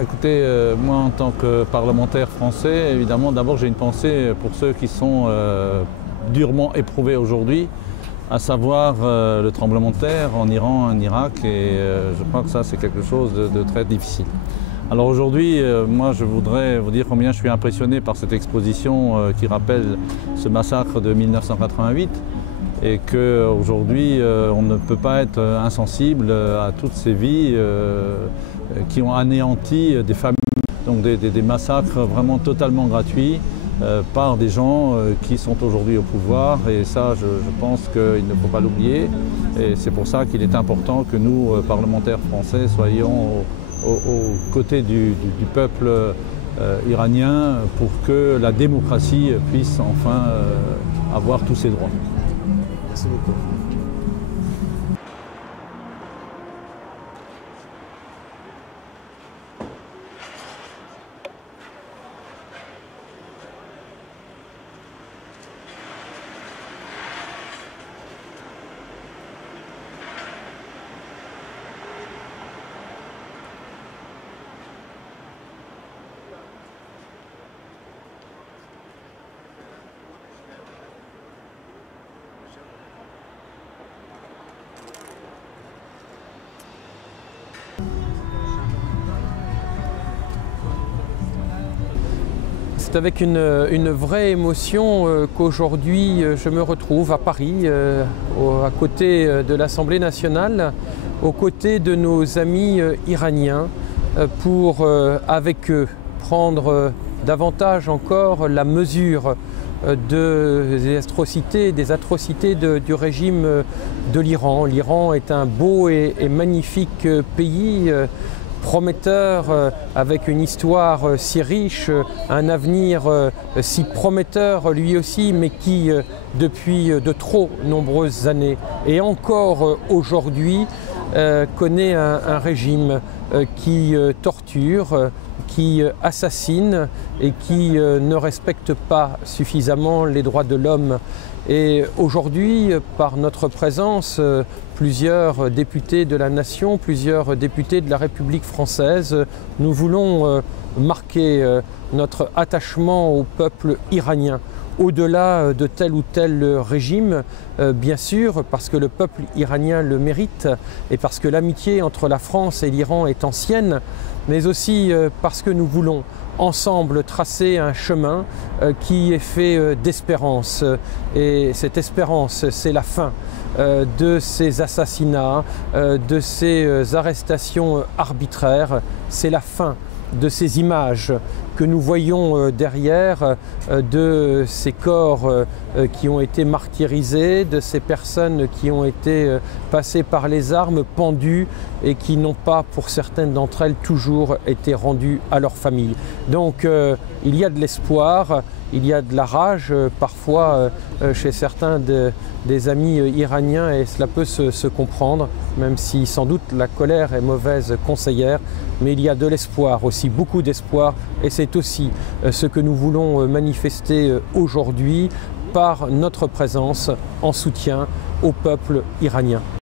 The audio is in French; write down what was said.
Écoutez, moi en tant que parlementaire français, évidemment, d'abord j'ai une pensée pour ceux qui sont durement éprouvés aujourd'hui, à savoir le tremblement de terre en Iran, en Irak, et je crois que ça c'est quelque chose de très difficile. Alors aujourd'hui, moi je voudrais vous dire combien je suis impressionné par cette exposition qui rappelle ce massacre de 1988 et qu'aujourd'hui on ne peut pas être insensible à toutes ces vies qui ont anéanti des familles, donc des massacres vraiment totalement gratuits par des gens qui sont aujourd'hui au pouvoir, et ça je pense qu'il ne faut pas l'oublier, et c'est pour ça qu'il est important que nous, parlementaires français, soyons aux côtés du peuple iranien pour que la démocratie puisse enfin avoir tous ses droits. Merci beaucoup. C'est avec une vraie émotion qu'aujourd'hui je me retrouve à Paris, à côté de l'Assemblée nationale, aux côtés de nos amis iraniens, pour, avec eux, prendre davantage encore la mesure des atrocités du régime de l'Iran. L'Iran est un beau et magnifique pays, prometteur, avec une histoire si riche, un avenir si prometteur lui aussi, mais qui depuis de trop nombreuses années et encore aujourd'hui connaît un régime qui torture, qui assassine et qui ne respecte pas suffisamment les droits de l'homme. Et aujourd'hui, par notre présence, plusieurs députés de la nation, plusieurs députés de la République française, nous voulons marquer notre attachement au peuple iranien. Au-delà de tel ou tel régime, bien sûr, parce que le peuple iranien le mérite et parce que l'amitié entre la France et l'Iran est ancienne, mais aussi parce que nous voulons ensemble tracer un chemin qui est fait d'espérance. Et cette espérance, c'est la fin de ces assassinats, de ces arrestations arbitraires, c'est la fin de ces images que nous voyons derrière, de ces corps qui ont été martyrisés, de ces personnes qui ont été passées par les armes, pendues, et qui n'ont pas, pour certaines d'entre elles, toujours été rendues à leur famille. Donc il y a de l'espoir, il y a de la rage parfois chez certains des amis iraniens, et cela peut se comprendre, même si sans doute la colère est mauvaise conseillère, mais il y a de l'espoir aussi, beaucoup d'espoir, et c'est aussi ce que nous voulons manifester aujourd'hui par notre présence en soutien au peuple iranien.